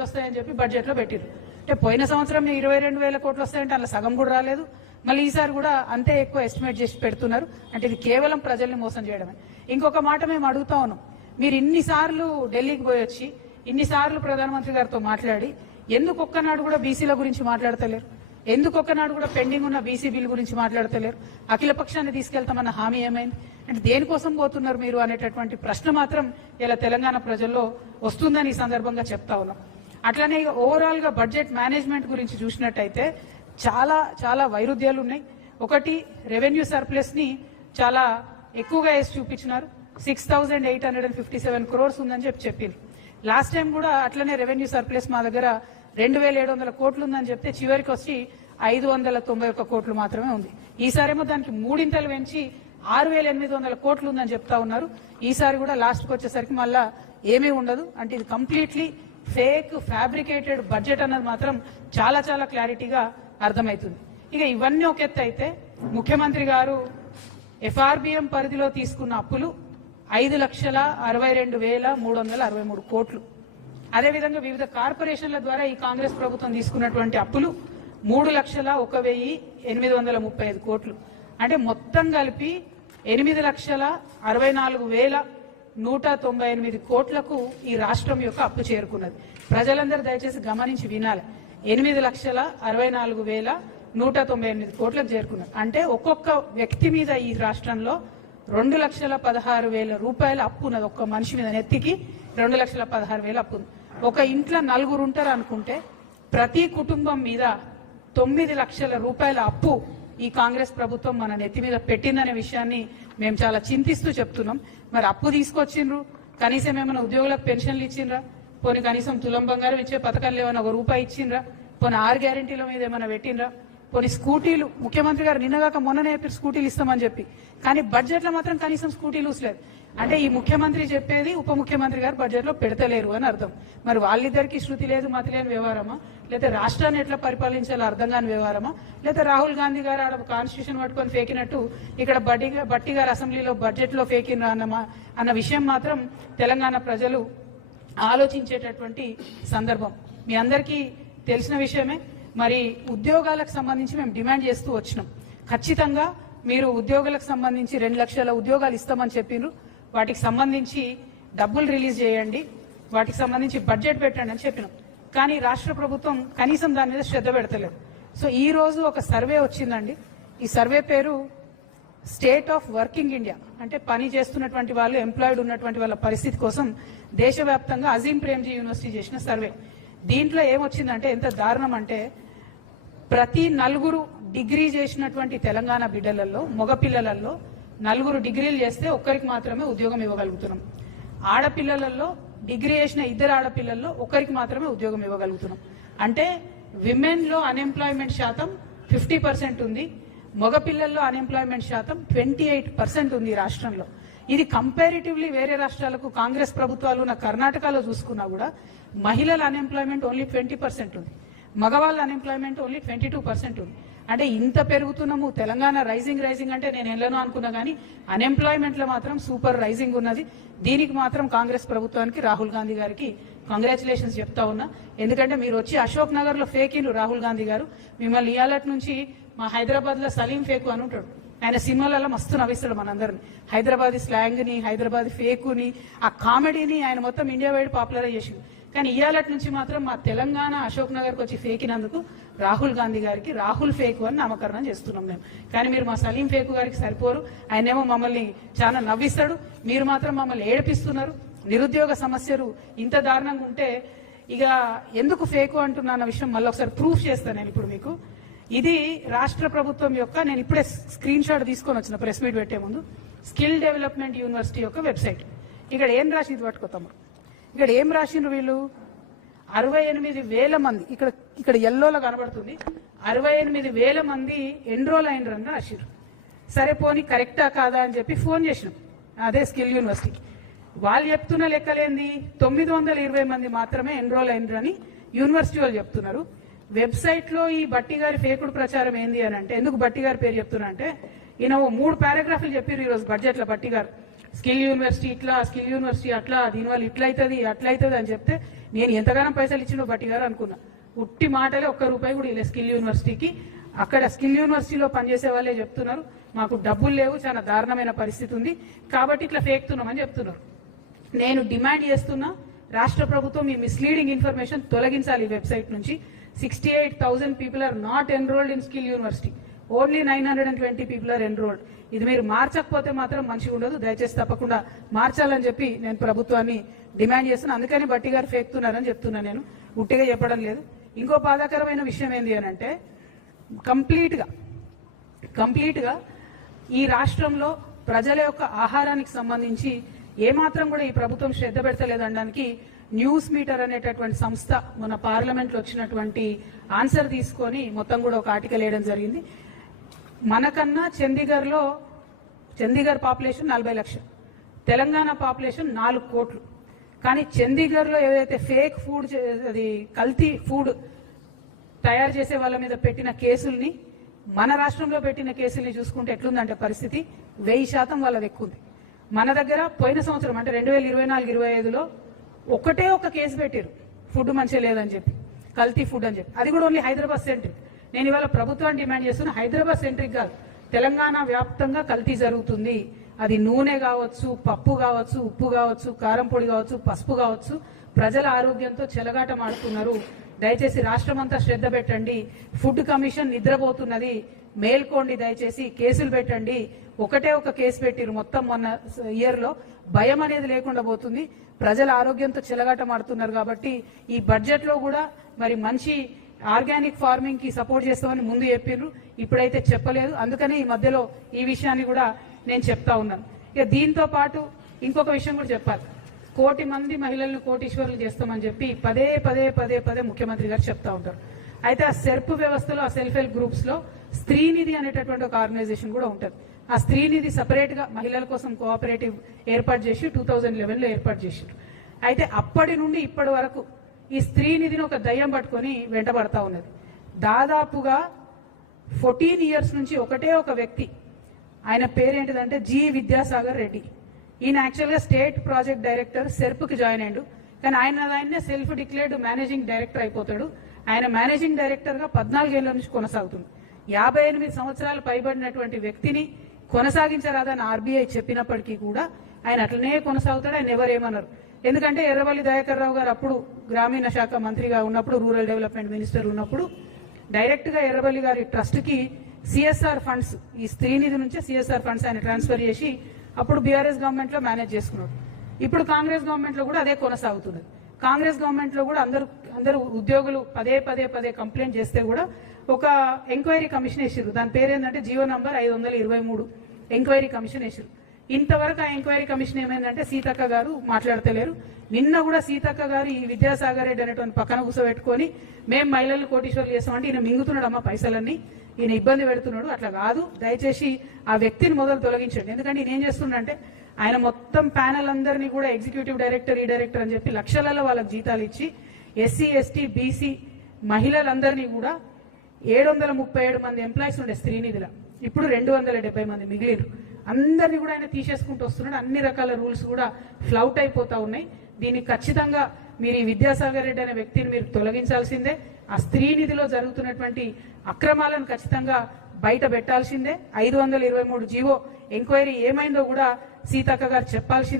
రూపాయలు వస్తాయని చెప్పి బడ్జెట్లో పెట్టారు. అంటే పోయిన సంవత్సరం 22,000 కోట్లు వస్తాయంటే అలా సగం కూడా రాలేదు. మళ్ళీ ఈసారి కూడా అంతే ఎక్కువ ఎస్టిమేట్ చేసి పెడుతున్నారు. అంటే ఇది కేవలం ప్రజల్ని మోసం చేయడమే. ఇంకొక మాట మేము అడుగుతా ఉన్నాం, మీరు ఇన్నిసార్లు ఢిల్లీకి పోయి వచ్చి ఇన్నిసార్లు ప్రధానమంత్రి గారితో మాట్లాడి ఎందుకు ఒక్కనాడు కూడా బీసీల గురించి మాట్లాడతలేరు? ఎందుకు ఒక్కనాడు కూడా పెండింగ్ ఉన్న బీసీ బిల్ గురించి మాట్లాడతలేరు? అఖిల పక్షాన్ని తీసుకెళ్తామన్న హామీ ఏమైంది? అంటే దేనికోసం పోతున్నారు మీరు అనేటటువంటి ప్రశ్న మాత్రం ఇలా తెలంగాణ ప్రజల్లో వస్తుందని ఈ సందర్భంగా చెప్తా ఉన్నాం. అట్లనే ఓవరాల్ గా బడ్జెట్ మేనేజ్మెంట్ గురించి చూసినట్టయితే చాలా చాలా వైరుధ్యాలు ఉన్నాయి. ఒకటి, రెవెన్యూ సర్ప్లస్ ని చాలా ఎక్కువగా వేసి చూపించినారు. 6,857 crores ఉందని చెప్పింది. లాస్ట్ టైం కూడా అట్లనే రెవెన్యూ సర్ప్లస్ మా దగ్గర 2,700 కోట్లు ఉందని చెప్తే చివరికి వచ్చి 591 కోట్లు మాత్రమే ఉంది. ఈసారేమో దానికి మూడింతలు పెంచి 6,800 కోట్లు ఉందని చెప్తా ఉన్నారు. ఈసారి కూడా లాస్ట్కి వచ్చేసరికి మళ్ళా ఏమీ ఉండదు. అంటే ఇది కంప్లీట్లీ ఫేక్ ఫ్యాబ్రికేటెడ్ బడ్జెట్ అన్నది మాత్రం చాలా చాలా క్లారిటీగా అర్థమవుతుంది. ఇక ఇవన్నీ ఒక ఎత్తు అయితే ముఖ్యమంత్రి గారు ఎఫ్ఆర్బిఎం పరిధిలో తీసుకున్న అప్పులు 5,62,363 కోట్లు. అదేవిధంగా వివిధ కార్పొరేషన్ల ద్వారా ఈ కాంగ్రెస్ ప్రభుత్వం తీసుకున్నటువంటి అప్పులు 3,01,835 కోట్లు. అంటే మొత్తం కలిపి 8,64,198 కోట్లకు ఈ రాష్ట్రం యొక్క అప్పు చేరుకున్నది. ప్రజలందరూ దయచేసి గమనించి వినాలి. 8,64,198 కోట్లకు చేరుకున్నది. అంటే ఒక్కొక్క వ్యక్తి మీద ఈ రాష్ట్రంలో 2,16,000 రూపాయల అప్పు ఉన్నది. ఒక్క మనిషి మీద నెత్తికి 2,16,000 అప్పు ఉంది. ఒక ఇంట్లో 4 ఉంటారు అనుకుంటే ప్రతి కుటుంబం మీద 9 లక్షల రూపాయల అప్పు ఈ కాంగ్రెస్ ప్రభుత్వం మన నెత్తి మీద పెట్టిందనే విషయాన్ని మేము చాలా చింతిస్తూ చెప్తున్నాం. మరి అప్పు తీసుకొచ్చిండ్రు, కనీసం ఏమైనా ఉద్యోగులకు పెన్షన్లు ఇచ్చిండ్రా? పోనీ కనీసం తులం బంగారం ఇచ్చే పథకాలు ఏమైనా ₹1 ఇచ్చిండ్రా? పోనీ 6 గ్యారెంటీల మీద ఏమైనా పెట్టిండ్రా? పోనీ స్కూటీలు, ముఖ్యమంత్రి గారు నిన్నగాక మొన్ననే చెప్పి స్కూటీలు ఇస్తామని చెప్పి, కానీ బడ్జెట్ లో మాత్రం కనీసం స్కూటీలు ఊసలేదు. అంటే ఈ ముఖ్యమంత్రి చెప్పేది ఉప ముఖ్యమంత్రి గారు బడ్జెట్ లో పెడతలేరు అని అర్థం. మరి వాళ్ళిద్దరికి శృతి లేదు మతి లేని వ్యవహారమా, లేదా రాష్ట్రాన్ని ఎట్లా పరిపాలించాలో అర్థం కాని వ్యవహారమా, లేదా రాహుల్ గాంధీ గారు ఆడ కాన్స్టిట్యూషన్ పట్టుకొని ఫేకినట్టు ఇక్కడ బట్టి గారు అసెంబ్లీలో బడ్జెట్ లో ఫేకిన అన్న విషయం మాత్రం తెలంగాణ ప్రజలు ఆలోచించేటటువంటి సందర్భం. మీ అందరికీ తెలిసిన విషయమే. మరి ఉద్యోగాలకు సంబంధించి మేము డిమాండ్ చేస్తూ వచ్చినాం. ఖచ్చితంగా మీరు ఉద్యోగులకు సంబంధించి 2 లక్షల ఉద్యోగాలు ఇస్తామని చెప్పిండ్రు. వాటికి సంబంధించి డబ్బులు రిలీజ్ చేయండి, వాటికి సంబంధించి బడ్జెట్ పెట్టండి అని చెప్పినాం. కానీ రాష్ట్ర ప్రభుత్వం కనీసం దాని మీద శ్రద్ధ పెడతలేదు. సో ఈ రోజు ఒక సర్వే వచ్చిందండి. ఈ సర్వే పేరు స్టేట్ ఆఫ్ వర్కింగ్ ఇండియా. అంటే పని చేస్తున్నటువంటి వాళ్ళు, ఎంప్లాయిడ్ ఉన్నటువంటి వాళ్ళ పరిస్థితి కోసం దేశవ్యాప్తంగా అజీం ప్రేమ్జీ యూనివర్సిటీ చేసిన సర్వే. దీంట్లో ఏమొచ్చిందంటే ఎంత దారుణం అంటే ప్రతి 4 డిగ్రీ చేసినటువంటి తెలంగాణ బిడ్డలలో, మగపిల్లలలో 4 డిగ్రీలు చేస్తే ఒక్కరికి మాత్రమే ఉద్యోగం ఇవ్వగలుగుతున్నాం. ఆడపిల్లలలో డిగ్రీ చేసిన 2 ఆడపిల్లల్లో ఒక్కరికి మాత్రమే ఉద్యోగం ఇవ్వగలుగుతున్నాం. అంటే విమెన్ లో అన్ఎంప్లాయ్మెంట్ శాతం 50% ఉంది, మగపిల్లల్లో అన్ఎంప్లాయ్మెంట్ శాతం 28% ఉంది రాష్ట్రంలో. ఇది కంపారిటివ్లీ వేరే రాష్ట్రాలకు కాంగ్రెస్ ప్రభుత్వాలు ఉన్న కర్ణాటకలో చూసుకున్నా కూడా మహిళల అన్ఎంప్లాయ్మెంట్ ఓన్లీ 20% ఉంది, మగవాళ్ళ అన్ఎంప్లాయ్మెంట్ ఓన్లీ 22% ఉంది. అంటే ఇంత పెరుగుతున్నాము, తెలంగాణ రైజింగ్ అంటే నేను ఎల్లనో అనుకున్నా కానీ అన్ఎంప్లాయ్మెంట్ లో మాత్రం సూపర్ రైజింగ్ ఉన్నది. దీనికి మాత్రం కాంగ్రెస్ ప్రభుత్వానికి, రాహుల్ గాంధీ గారికి కంగ్రాచులేషన్స్ చెప్తా ఉన్నా. ఎందుకంటే మీరు వచ్చి అశోక్ నగర్ లో ఫేకిండ్రు రాహుల్ గాంధీ గారు. మిమ్మల్ని ఇయాలటి నుంచి మా హైదరాబాద్ లో సలీం ఫేకు అని ఉంటాడు. ఆయన సినిమాలలో మస్తు నవ్విస్తాడు మనందరిని. హైదరాబాద్ స్లాంగ్ ని, హైదరాబాద్ ఫేకుని, ఆ కామెడీని ఆయన మొత్తం ఇండియా వైడ్ పాపులరైజ్ చేసింది. కానీ ఇయాలటి నుంచి మాత్రం మా తెలంగాణ అశోక్ నగర్కి వచ్చి ఫేకినందుకు రాహుల్ గాంధీ గారికి రాహుల్ ఫేకు అని నామకరణం చేస్తున్నాం మేము. కానీ మీరు మా సలీం ఫేకు గారికి సరిపోరు. ఆయనేమో మమ్మల్ని చాలా నవ్విస్తాడు, మీరు మాత్రం మమ్మల్ని ఏడిపిస్తున్నారు. నిరుద్యోగ సమస్యలు ఇంత దారుణంగా ఉంటే ఇక ఎందుకు ఫేకు అంటున్నా అన్న విషయం మళ్ళీ ఒకసారి ప్రూఫ్ చేస్తాను నేను ఇప్పుడు మీకు. ఇది రాష్ట్ర ప్రభుత్వం యొక్క, నేను ఇప్పుడే స్క్రీన్ షాట్ తీసుకొని వచ్చిన ప్రెస్ మీట్ పెట్టే ముందు, స్కిల్ డెవలప్మెంట్ యూనివర్సిటీ యొక్క వెబ్సైట్. ఇక్కడ ఏం రాసి ఇది పట్టుకోతాము, ఇక్కడ ఏం రాసిండ్రు వీళ్ళు, 68,000 మంది, ఇక్కడ ఎల్లోలో కనబడుతుంది, 68,000 మంది ఎన్రోల్ అయినరని రాసిండ్రు. సరే పోనీ కరెక్టా కాదా అని చెప్పి ఫోన్ చేసినాం అదే స్కిల్ యూనివర్సిటీకి. వాళ్ళు చెప్తున్న లెక్కలేంది, 920 మంది మాత్రమే ఎన్రోల్ అయినరని యూనివర్సిటీ వాళ్ళు చెప్తున్నారు. వెబ్సైట్ లో ఈ బట్టి గారి ఫేకుడు ప్రచారం ఏంది అని అంటే, ఎందుకు బట్టి గారి పేరు చెప్తున్నా అంటే, ఈయన 3 పారాగ్రాఫ్లు చెప్పారు ఈరోజు బడ్జెట్ లో బట్టి గారు. స్కిల్ యూనివర్సిటీ ఇట్లా, స్కిల్ యూనివర్సిటీ అట్లా, దీనివల్ల ఇట్లయితుంది అట్లయితుంది అని చెప్తే నేను ఎంతగానో పైసలు ఇచ్చినో బట్టి గారు అనుకున్నా. ఉట్టి మాటలే ఒక్క రూపాయి కూడా ఇలా స్కిల్ యూనివర్సిటీకి. అక్కడ స్కిల్ యూనివర్సిటీలో పనిచేసే వాళ్ళే చెప్తున్నారు మాకు డబ్బులు లేవు, చాలా దారుణమైన పరిస్థితి ఉంది కాబట్టి ఇట్లా ఫేక్తున్నామని చెప్తున్నారు. నేను డిమాండ్ చేస్తున్నా, రాష్ట్ర ప్రభుత్వం ఈ మిస్లీడింగ్ ఇన్ఫర్మేషన్ తొలగించాలి ఈ వెబ్సైట్ నుంచి. 68,000 people are not enrolled in skill university. Only 920 people are enrolled. ఇది మీరు మార్చకపోతే మాత్రం మంచిగా ఉండదు. దయచేసి తప్పకుండా మార్చాలని చెప్పి నేను ప్రభుత్వాన్ని డిమాండ్ చేస్తున్నా. అందుకని బట్టి గారు ఫేక్తున్నారని చెప్తున్నా, నేను ఉట్టిగా చెప్పడం లేదు. ఇంకో బాధాకరమైన విషయం ఏంటి అని అంటే కంప్లీట్గా ఈ రాష్ట్రంలో ప్రజల యొక్క ఆహారానికి సంబంధించి ఏమాత్రం కూడా ఈ ప్రభుత్వం శ్రద్ధ పెడతలేదనడానికి న్యూస్ మీటర్ అనేటటువంటి సంస్థ మన పార్లమెంట్లో వచ్చినటువంటి ఆన్సర్ తీసుకొని మొత్తం కూడా ఒక ఆర్టికల్ వేయడం జరిగింది. మనకన్నా చండీగఢ్ పాపులేషన్ 40 లక్షలు, తెలంగాణ పాపులేషన్ 4 కోట్లు. కానీ చండీగఢ్లో ఏదైతే ఫేక్ ఫుడ్, అది కల్తీ ఫుడ్ తయారు చేసే వాళ్ళ మీద పెట్టిన కేసుల్ని మన రాష్ట్రంలో పెట్టిన కేసుల్ని చూసుకుంటే ఎట్లుందంటే పరిస్థితి 1000% వాళ్ళది ఎక్కువ ఉంది. మన దగ్గర పోయిన సంవత్సరం అంటే 2024-25లో ఒకటే ఒక కేసు పెట్టారు ఫుడ్ మంచిగా లేదని చెప్పి, కల్తీ ఫుడ్ అని చెప్పి. అది కూడా ఓన్లీ హైదరాబాద్ సెంట్రిక్. నేను ఇవాళ ప్రభుత్వాన్ని డిమాండ్ చేస్తున్నా, హైదరాబాద్ సెంట్రిక్ కాదు, తెలంగాణ వ్యాప్తంగా కల్తీ జరుగుతుంది. అది నూనె కావచ్చు, పప్పు కావచ్చు, ఉప్పు కావచ్చు, కారం పొడి కావచ్చు, పసుపు కావచ్చు. ప్రజల ఆరోగ్యంతో చెలగాటం ఆడుతున్నారు. దయచేసి రాష్ట్రం అంతా శ్రద్ధ పెట్టండి. ఫుడ్ కమిషన్ నిద్రపోతున్నది, మేల్కోండి. దయచేసి కేసులు పెట్టండి. ఒకటే ఒక కేసు పెట్టిరు మొత్తం మొన్న ఇయర్లో. భయం అనేది లేకుండా పోతుంది. ప్రజల ఆరోగ్యంతో చెలగాటం ఆడుతున్నారు కాబట్టి ఈ బడ్జెట్లో కూడా మరి మంచి ఆర్గానిక్ ఫార్మింగ్ కి సపోర్ట్ చేస్తామని ముందు చెప్పిర్రు, ఇప్పుడైతే చెప్పలేదు. అందుకని ఈ మధ్యలో ఈ విషయాన్ని కూడా నేను చెప్తా ఉన్నాను. ఇక దీంతో పాటు ఇంకొక విషయం కూడా చెప్పాలి. 1 కోటి మంది మహిళలను కోటీశ్వరులు చేస్తామని చెప్పి పదే ముఖ్యమంత్రి గారు చెప్తా ఉంటారు. అయితే ఆ సెర్ప్ వ్యవస్థలో, ఆ సెల్ఫ్ హెల్ప్ గ్రూప్స్ లో స్త్రీనిధి అనేటటువంటి ఒక ఆర్గనైజేషన్ కూడా ఉంటుంది. ఆ స్త్రీనిధి సపరేట్ గా మహిళల కోసం కోఆపరేటివ్ ఏర్పాటు చేసి 2011లో ఏర్పాటు చేశారు. అయితే అప్పటి నుండి ఇప్పటి వరకు ఈ స్త్రీనిధిని ఒక దయ్యం పట్టుకొని వెంటబడతా ఉన్నది. దాదాపుగా 14 years నుంచి ఒకటే ఒక వ్యక్తి, ఆయన పేరేంటిదంటే జి విద్యాసాగర్ రెడ్డి. ఈయన యాక్చువల్గా స్టేట్ ప్రాజెక్ట్ డైరెక్టర్ సెర్ప్కి జాయిన్ అయ్యాడు. కానీ ఆయనే సెల్ఫ్ డిక్లేర్డ్ మేనేజింగ్ డైరెక్టర్ అయిపోతాడు. ఆయన మేనేజింగ్ డైరెక్టర్గా 14 ఏళ్ల నుంచి కొనసాగుతుంది. 58 సంవత్సరాలు పైబడినటువంటి వ్యక్తిని కొనసాగించరాదని ఆర్బీఐ చెప్పినప్పటికీ కూడా ఆయన అట్లనే కొనసాగుతాడు. ఆయన ఎవరేమన్నారు. ఎందుకంటే ఎర్రవల్లి దయాకర్ రావు గారు అప్పుడు గ్రామీణ శాఖ మంత్రిగా ఉన్నప్పుడు, రూరల్ డెవలప్మెంట్ మినిస్టర్ ఉన్నప్పుడు డైరెక్ట్గా ఎర్రవల్లి గారి ట్రస్ట్కి సిఎస్ఆర్ ఫండ్స్, ఈ స్త్రీనిధి నుంచే సిఎస్ఆర్ ఫండ్స్ ఆయన ట్రాన్స్ఫర్ చేసి అప్పుడు బీఆర్ఎస్ గవర్నమెంట్ లో మేనేజ్ చేసుకున్నాడు. ఇప్పుడు కాంగ్రెస్ గవర్నమెంట్ లో కూడా అదే కొనసాగుతున్నది. కాంగ్రెస్ గవర్నమెంట్ లో కూడా అందరూ ఉద్యోగులు పదే కంప్లైంట్ చేస్తే కూడా ఒక ఎంక్వైరీ కమిషన్ వేసారు. దాని పేరేంటంటే జీవో నంబర్ 523 ఎంక్వైరీ కమిషన్ వేసారు. ఇంతవరకు ఆ ఎంక్వైరీ కమిషన్ ఏమైందంటే సీతక్క గారు మాట్లాడతలేరు. నిన్న కూడా సీతక్క గారు ఈ విద్యాసాగర్ రెడ్డి అనేటువంటి పక్కన కూర్చోబెట్టుకొని మేము మహిళలు కోటీశ్వర్లు చేస్తామంటే ఈయన మింగుతున్నాడు అమ్మ పైసలన్నీ, ఈయన ఇబ్బంది పెడుతున్నాడు. అట్లా కాదు, దయచేసి ఆ వ్యక్తిని మొదలు తొలగించండి. ఎందుకంటే ఈయన ఏం చేస్తుండంటే ఆయన మొత్తం ప్యానెల్ అందరినీ కూడా ఎగ్జిక్యూటివ్ డైరెక్టర్, ఈ డైరెక్టర్ అని చెప్పి లక్షలలో వాళ్ళకి జీతాలు ఇచ్చి ఎస్సీ, ఎస్టీ, బీసీ మహిళలందరినీ కూడా 737 మంది ఎంప్లాయీస్ ఉండే స్త్రీనిధిలో ఇప్పుడు 270 మంది మిగిలిరు. అందరినీ కూడా ఆయన తీసేసుకుంటూ వస్తున్నాడు. అన్ని రకాల రూల్స్ కూడా ఫ్లౌట్ అయిపోతా ఉన్నాయి. దీన్ని ఖచ్చితంగా మీరు ఈ విద్యాసాగర్ రెడ్డి అనే వ్యక్తిని మీరు తొలగించాల్సిందే. ఆ స్త్రీనిధిలో జరుగుతున్నటువంటి అక్రమాలను ఖచ్చితంగా బయట పెట్టాల్సిందే. 523 జీవో ఎంక్వైరీ ఏమైందో కూడా సీతక్క గారు చెప్పాల్సిందే.